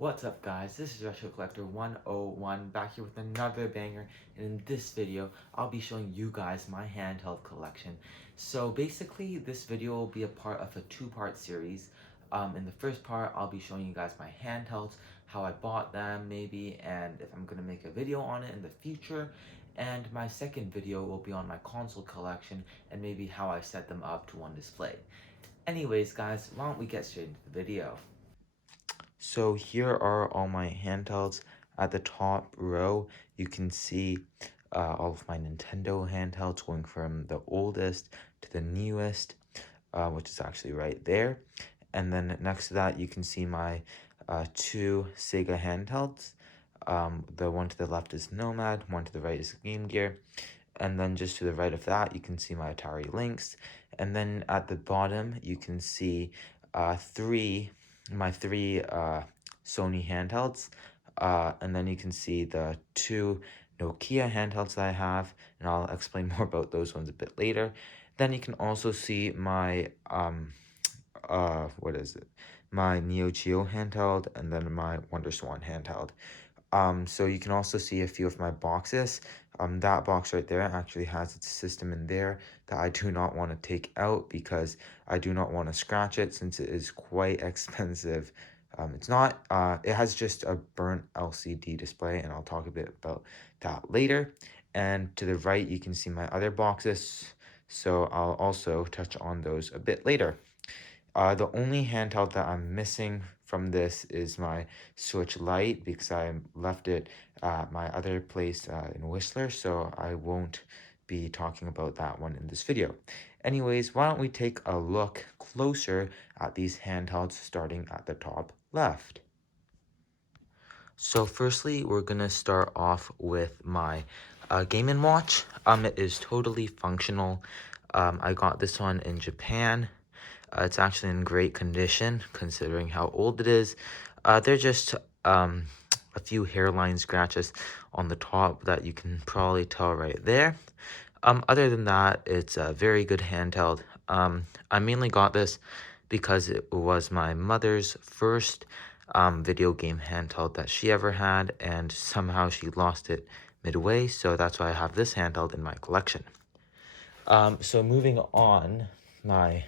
What's up guys, this is Retro Collector 101 back here with another banger, and in this video I'll be showing you guys my handheld collection. So basically this video will be a part of a two-part series. In the first part I'll be showing you guys my handhelds, how I bought them maybe, and if I'm going to make a video on it in the future. And my second video will be on my console collection and maybe how I set them up to one display. Anyways guys, why don't we get straight into the video. So here are all my handhelds. At the top row, you can see all of my Nintendo handhelds going from the oldest to the newest, which is actually right there. And then next to that, you can see my two Sega handhelds. The one to the left is Nomad, one to the right is Game Gear. And then just to the right of that, you can see my Atari Lynx. And then at the bottom, you can see my three Sony handhelds, and then you can see the two Nokia handhelds that I have, and I'll explain more about those ones a bit later. Then you can also see my my Neochio handheld, and then my WonderSwan handheld. So you can also see a few of my boxes. That box right there actually has its system in there that I do not want to take out because I do not want to scratch it since it is quite expensive. It's not, it has just a burnt LCD display, and I'll talk a bit about that later. And to the right, you can see my other boxes, so I'll also touch on those a bit later. The only handheld that I'm missing from this is my Switch Lite because I left it at my other place in Whistler, so I won't be talking about that one in this video. Anyways, why don't we take a look closer at these handhelds starting at the top left. So firstly, we're going to start off with my Game & Watch. It is totally functional. I got this one in Japan. It's actually in great condition considering how old it is. They're just a few hairline scratches on the top that you can probably tell right there. Other than that, it's a very good handheld. I mainly got this because it was my mother's first video game handheld that she ever had, and somehow she lost it midway, so that's why I have this handheld in my collection. So moving on, my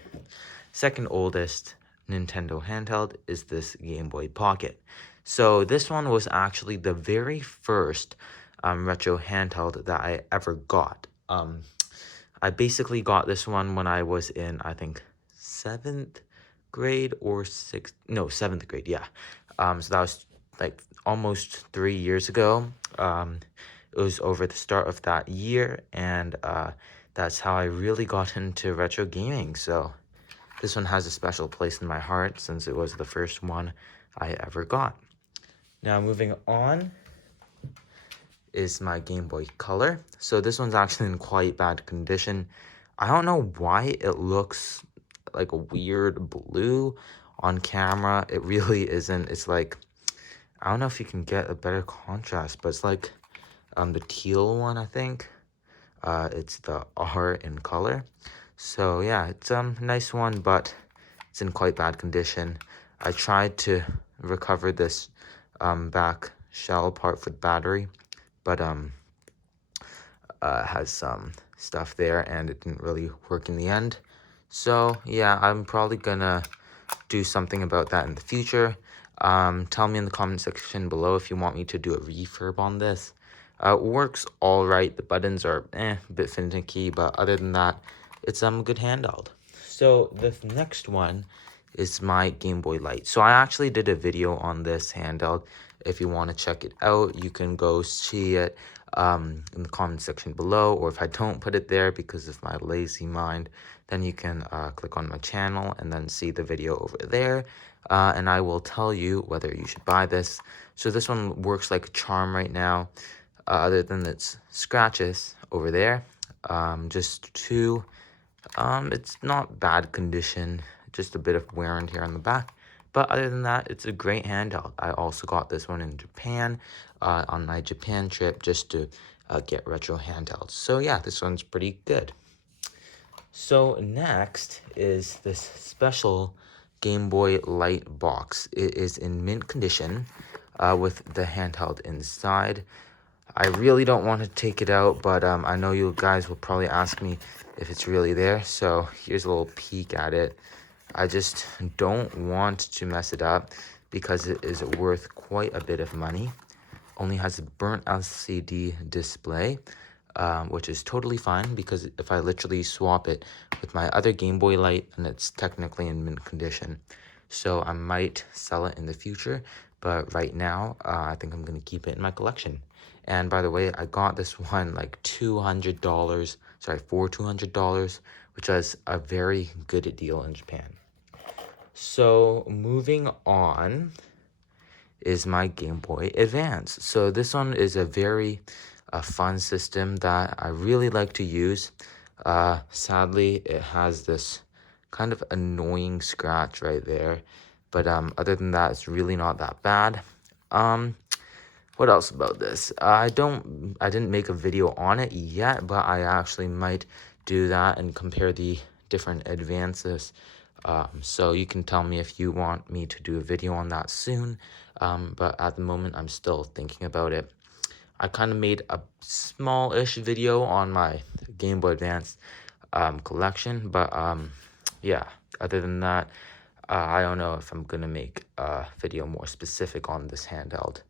second oldest Nintendo handheld is this Game Boy Pocket. So this one was actually the very first retro handheld that I ever got. I basically got this one when I was in, I think, 7th grade or 7th grade, yeah. So that was like almost 3 years ago. It was over the start of that year, and that's how I really got into retro gaming. So this one has a special place in my heart since it was the first one I ever got. Now moving on is my Game Boy Color. So this one's actually in quite bad condition. I don't know why it looks like a weird blue on camera. It really isn't. It's like, I don't know if you can get a better contrast, but it's like the teal one, I think. It's the R in color. So yeah, it's a nice one, but it's in quite bad condition. I tried to recover this back shell part for the battery, but has some stuff there and it didn't really work in the end. So yeah, I'm probably gonna do something about that in the future. Tell me in the comment section below if you want me to do a refurb on this. Works all right. The buttons are a bit finicky, but other than that, it's a good handheld. So the next one is my Game Boy Lite. So I actually did a video on this handheld. If you want to check it out, you can go see it in the comment section below, or if I don't put it there because of my lazy mind, then you can click on my channel and then see the video over there, and I will tell you whether you should buy this. So this one works like a charm right now, other than its scratches over there. Just two, it's not bad condition, just a bit of wear and tear on the back. But other than that, it's a great handheld. I also got this one in Japan on my Japan trip just to get retro handhelds. So yeah, this one's pretty good. So next is this special Game Boy Lite box. It is in mint condition with the handheld inside. I really don't want to take it out, but I know you guys will probably ask me if it's really there. So here's a little peek at it. I just don't want to mess it up because it is worth quite a bit of money. Only has a burnt LCD display, which is totally fine because if I literally swap it with my other Game Boy Lite, and it's technically in mint condition. So I might sell it in the future, but right now, I think I'm going to keep it in my collection. And by the way, I got this one like $200, sorry, for $200, which was a very good deal in Japan. So moving on is my Game Boy Advance. So this one is a very fun system that I really like to use. Sadly, it has this kind of annoying scratch right there. But other than that, it's really not that bad. What else about this? I didn't make a video on it yet, but I actually might do that and compare the different advances. So you can tell me if you want me to do a video on that soon. But at the moment, I'm still thinking about it. I kind of made a small-ish video on my Game Boy Advance collection, but yeah, other than that, I don't know if I'm gonna make a video more specific on this handheld.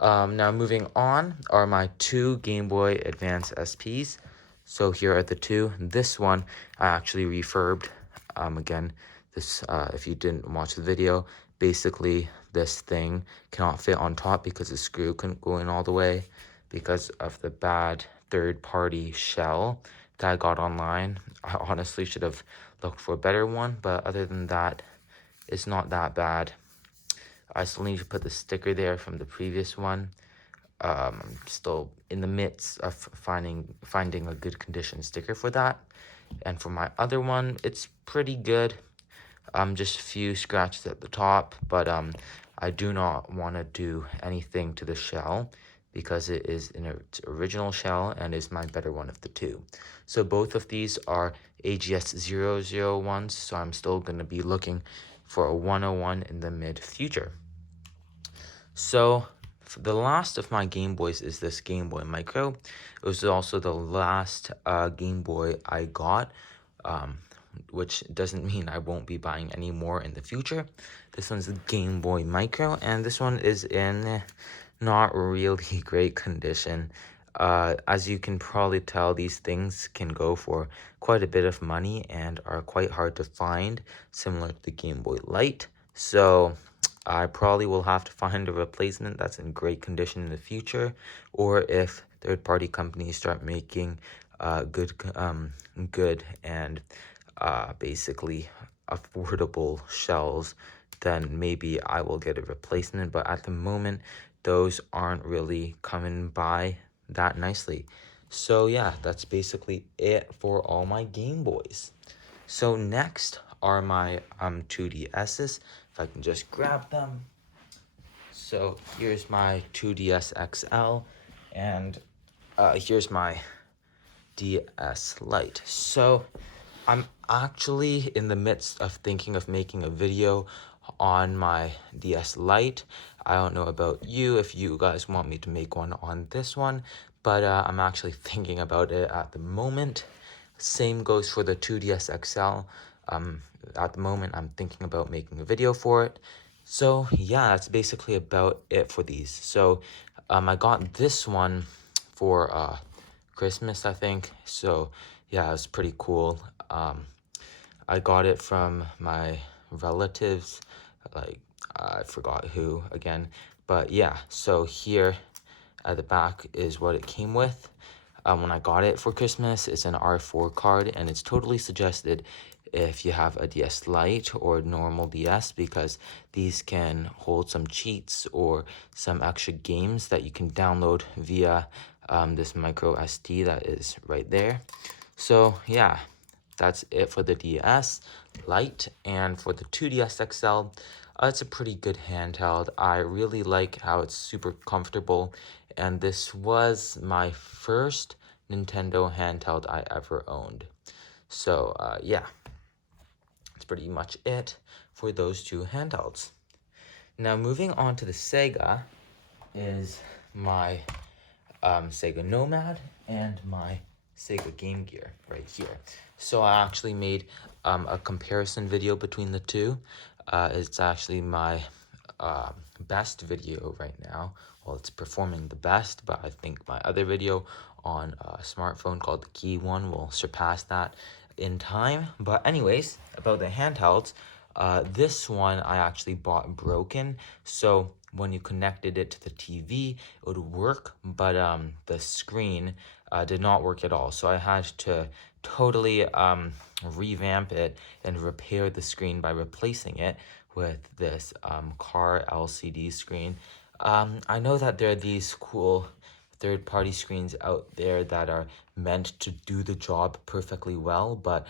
Now moving on are my two Game Boy Advance SPs. So here are the two. This one I actually refurbed. Again, this if you didn't watch the video, basically this thing cannot fit on top because the screw couldn't go in all the way because of the bad third-party shell that I got online. I honestly should have looked for a better one, but other than that, it's not that bad. I still need to put the sticker there from the previous one. I'm still in the midst of finding a good condition sticker for that. And for my other one, it's pretty good. Just a few scratches at the top, but I do not want to do anything to the shell because it is in its original shell and is my better one of the two. So both of these are AGS 001s, so I'm still going to be looking for a 101 in the mid future. So the last of my Game Boys is this Game Boy Micro. It was also the last Game Boy I got, which doesn't mean I won't be buying any more in the future. This one's the Game Boy Micro, and this one is in not really great condition. As you can probably tell, these things can go for quite a bit of money and are quite hard to find, similar to the Game Boy Lite. So I probably will have to find a replacement that's in great condition in the future, or if third-party companies start making good and basically affordable shells, then maybe I will get a replacement. But at the moment, those aren't really coming by that nicely. So yeah, that's basically it for all my Game Boys. So next are my 2DSs. If I can just grab them. So here's my 2DS XL, and here's my DS Lite. So I'm actually in the midst of thinking of making a video on my DS Lite. I don't know about you, if you guys want me to make one on this one, but I'm actually thinking about it at the moment. Same goes for the 2DS XL. At the moment, I'm thinking about making a video for it. So yeah, that's basically about it for these. So I got this one for Christmas, I think. So yeah, it was pretty cool. I got it from my relatives, like I forgot who again, but yeah. So here at the back is what it came with. When I got it for Christmas, it's an R4 card, and it's totally suggested if you have a DS Lite or normal DS, because these can hold some cheats or some extra games that you can download via this micro SD that is right there. So yeah, that's it for the DS Lite. And for the 2DS XL, it's a pretty good handheld. I really like how it's super comfortable, and this was my first Nintendo handheld I ever owned. So yeah, that's pretty much it for those two handhelds. Now moving on to the Sega is my Sega Nomad and my Sega Game Gear right here. So I actually made a comparison video between the two. It's actually my best video right now. Well, it's performing the best, but I think my other video on a smartphone called the Key One will surpass that in time. But anyways, about the handhelds, this one I actually bought broken. So when you connected it to the TV, it would work, but the screen did not work at all. So I had to totally revamp it and repair the screen by replacing it with this car LCD screen. I know that there are these cool third-party screens out there that are meant to do the job perfectly well, but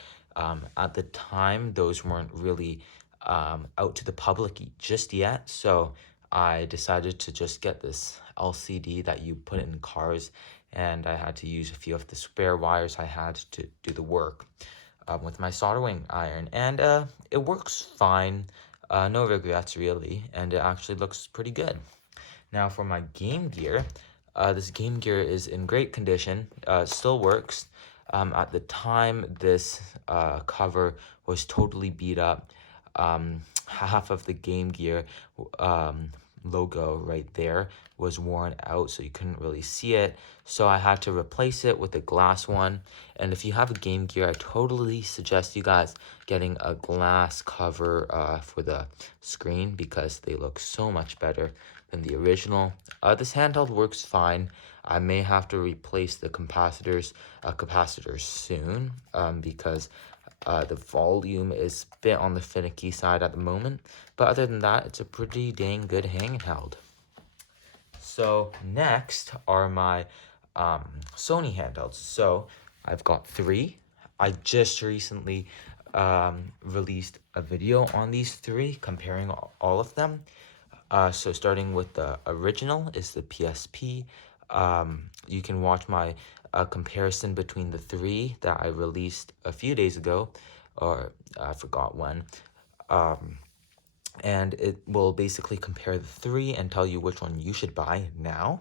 at the time, those weren't really out to the public just yet. So I decided to just get this LCD that you put in cars, and I had to use a few of the spare wires I had to do the work with my soldering iron, and it works fine. No regrets really, and it actually looks pretty good. Now for my Game Gear, this Game Gear is in great condition, still works. At the time, this cover was totally beat up. Half of the Game Gear logo right there was worn out, so you couldn't really see it. So I had to replace it with a glass one. And if you have a Game Gear, I totally suggest you guys getting a glass cover for the screen, because they look so much better than the original. This handheld works fine. I may have to replace the capacitors soon, because the volume is a bit on the finicky side at the moment. But other than that, it's a pretty dang good handheld. So next are my Sony handhelds. So I've got 3. I just recently released a video on these 3, comparing all of them. So starting with the original is the PSP. You can watch my comparison between the 3 that I released a few days ago, or I forgot when. And it will basically compare the 3 and tell you which one you should buy now.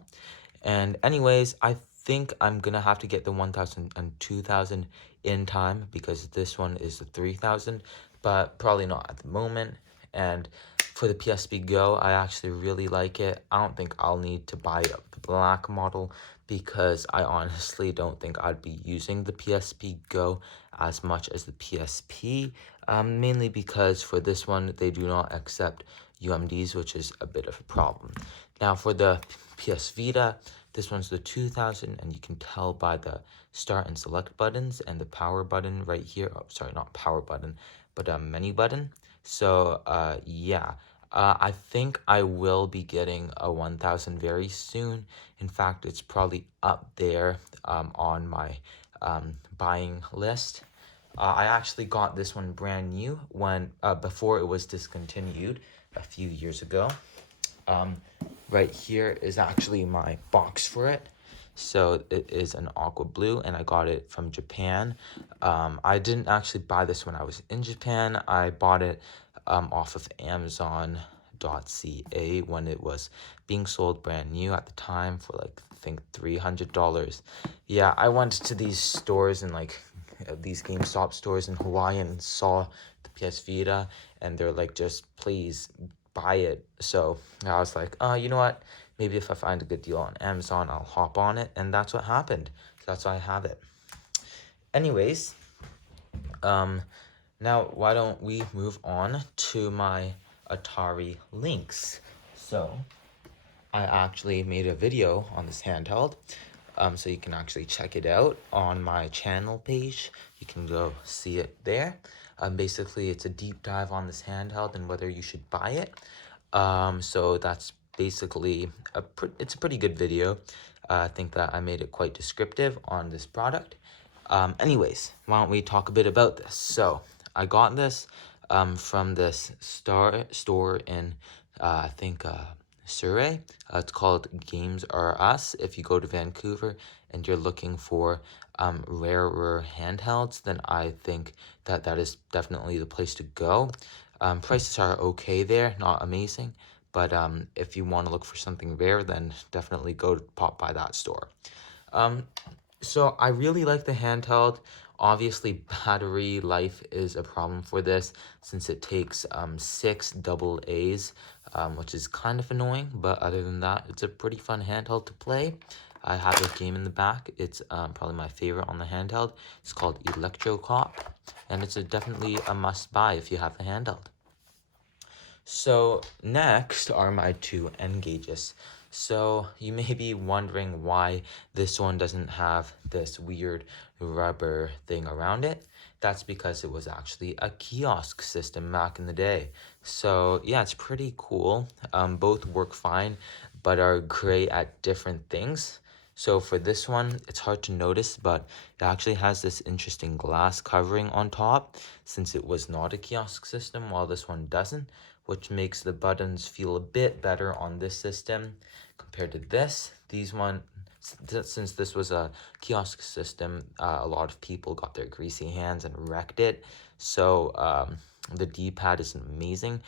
And anyways, I think I'm gonna have to get the 1000 and 2000 in time, because this one is the 3000, but probably not at the moment. And for the PSP Go, I actually really like it. I don't think I'll need to buy the black model, because I honestly don't think I'd be using the PSP Go as much as the PSP, mainly because for this one, they do not accept UMDs, which is a bit of a problem. Now for the PS Vita, this one's the 2000, and you can tell by the start and select buttons and the power button right here. Oh, sorry, not power button, but a menu button. So yeah, I think I will be getting a 1000 very soon. In fact, it's probably up there on my buying list. I actually got this one brand new when before it was discontinued a few years ago. Right here is actually my box for it. So it is an aqua blue, and I got it from Japan. I didn't actually buy this when I was in Japan. I bought it off of Amazon.ca when it was being sold brand new at the time for like, I think $300. Yeah, I went to these stores and like these GameStop stores in Hawaii and saw the PS Vita, and they're like, just please buy it. So I was like, you know what? Maybe if I find a good deal on Amazon, I'll hop on it. And that's what happened. So that's why I have it. Anyways, now why don't we move on to my Atari Lynx. So I actually made a video on this handheld. So you can actually check it out on my channel page. You can go see it there. Basically, it's a deep dive on this handheld and whether you should buy it. So that's basically it's a pretty good video. I think that I made it quite descriptive on this product. Anyways, why don't we talk a bit about this? So I got this from this store in I think Surrey. It's called Games R Us. If you go to Vancouver and you're looking for rarer handhelds, then I think that is definitely the place to go. Prices are okay there, not amazing, but if you want to look for something rare, then definitely pop by that store. So I really like the handheld. Obviously, battery life is a problem for this since it takes 6 AA, which is kind of annoying. But other than that, it's a pretty fun handheld to play. I have a game in the back. It's probably my favorite on the handheld. It's called Neochio Pocket, and it's definitely a must-buy if you have the handheld. So next are my two N gauges. So you may be wondering why this one doesn't have this weird rubber thing around it. That's because it was actually a kiosk system back in the day. So yeah, it's pretty cool. Both work fine, but are great at different things. So for this one, it's hard to notice, but it actually has this interesting glass covering on top since it was not a kiosk system, while this one doesn't, which makes the buttons feel a bit better on this system compared to this. Since this was a kiosk system, a lot of people got their greasy hands and wrecked it. So the D-pad isn't amazing,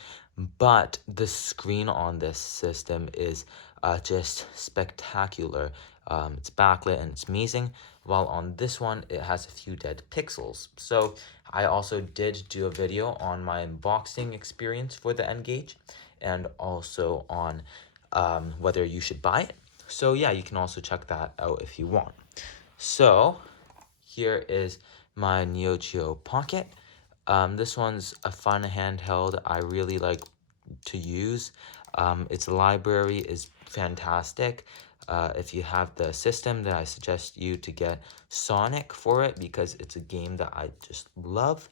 but the screen on this system is just spectacular. It's backlit and it's amazing, while on this one it has a few dead pixels. So I also did do a video on my unboxing experience for the N-Gage and also on whether you should buy it. So yeah, you can also check that out if you want. So here is my Neochio Pocket. This one's a fun handheld I really like to use. Its library is fantastic. If you have the system, then I suggest you to get Sonic for it because it's a game that I just love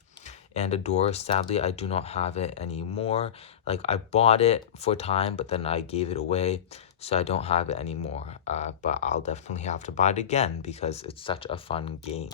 and adore. Sadly, I do not have it anymore. Like, I bought it for time, but then I gave it away, so I don't have it anymore. But I'll definitely have to buy it again because it's such a fun game.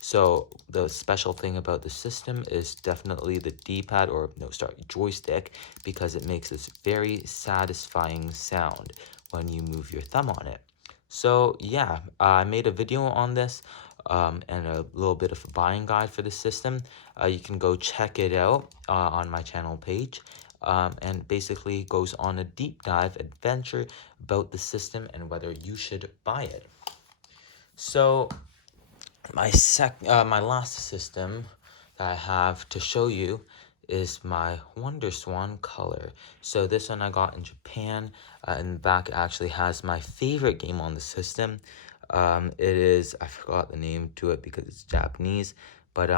So the special thing about the system is definitely the D-pad, or no, sorry, joystick, because it makes this very satisfying sound when you move your thumb on it. So yeah, I made a video on this and a little bit of a buying guide for the system. You can go check it out on my channel page. And basically goes on a deep dive adventure about the system and whether you should buy it. So my last system that I have to show you is my WonderSwan Color. So this one I got in Japan. In the back it actually has my favorite game on the system. It is, I forgot the name to it because it's Japanese, but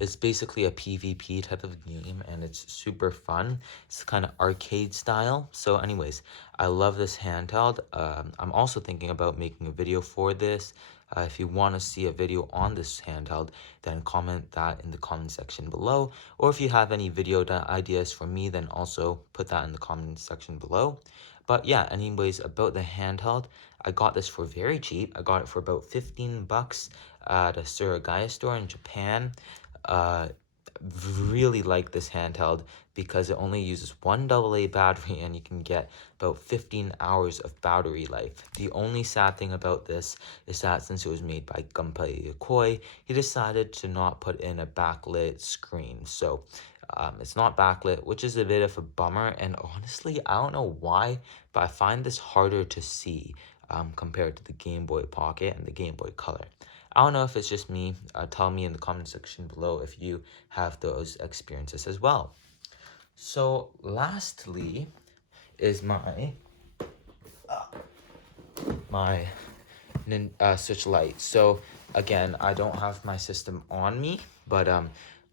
it's basically a PvP type of game and it's super fun. It's kind of arcade style. So anyways, I love this handheld. I'm also thinking about making a video for this. If you want to see a video on this handheld, then comment that in the comment section below. Or if you have any video ideas for me, then also put that in the comment section below. But yeah, anyways, about the handheld, I got this for very cheap. I got it for about 15 bucks at a Surugaya store in Japan. Uh, really like this handheld because it only uses one AA battery and you can get about 15 hours of battery life. The only sad thing about this is that since it was made by Gunpei Yokoi, he decided to not put in a backlit screen. So it's not backlit, which is a bit of a bummer. And honestly, I don't know why, but I find this harder to see compared to the Game Boy Pocket and the Game Boy Color. I don't know if it's just me. Tell me in the comment section below if you have those experiences as well. So lastly is my Switch Lite. So again, I don't have my system on me, but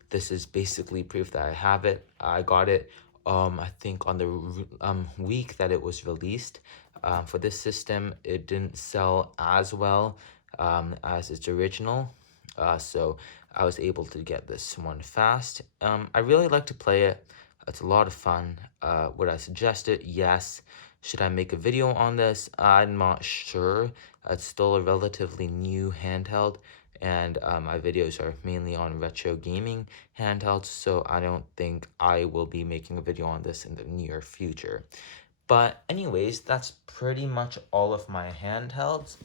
this is basically proof that I have it. I got it I think on the week that it was released. For this system, it didn't sell as well as its original, so I was able to get this one fast. I really like to play it. It's a lot of fun. Would I suggest it? Yes. Should I make a video on this? I'm not sure. It's still a relatively new handheld, and my videos are mainly on retro gaming handhelds, so I don't think I will be making a video on this in the near future. But anyways, that's pretty much all of my handhelds.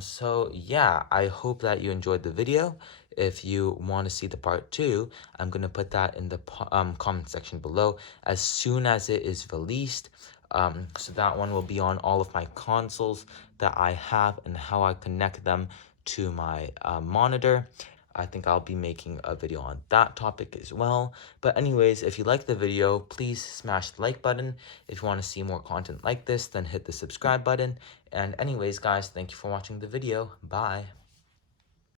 So yeah, I hope that you enjoyed the video. If you want to see the part 2, I'm going to put that in the comment section below as soon as it is released. So that one will be on all of my consoles that I have and how I connect them to my monitor. I think I'll be making a video on that topic as well. But anyways, if you like the video, please smash the like button. If you want to see more content like this, then hit the subscribe button. And anyways, guys, thank you for watching the video. Bye.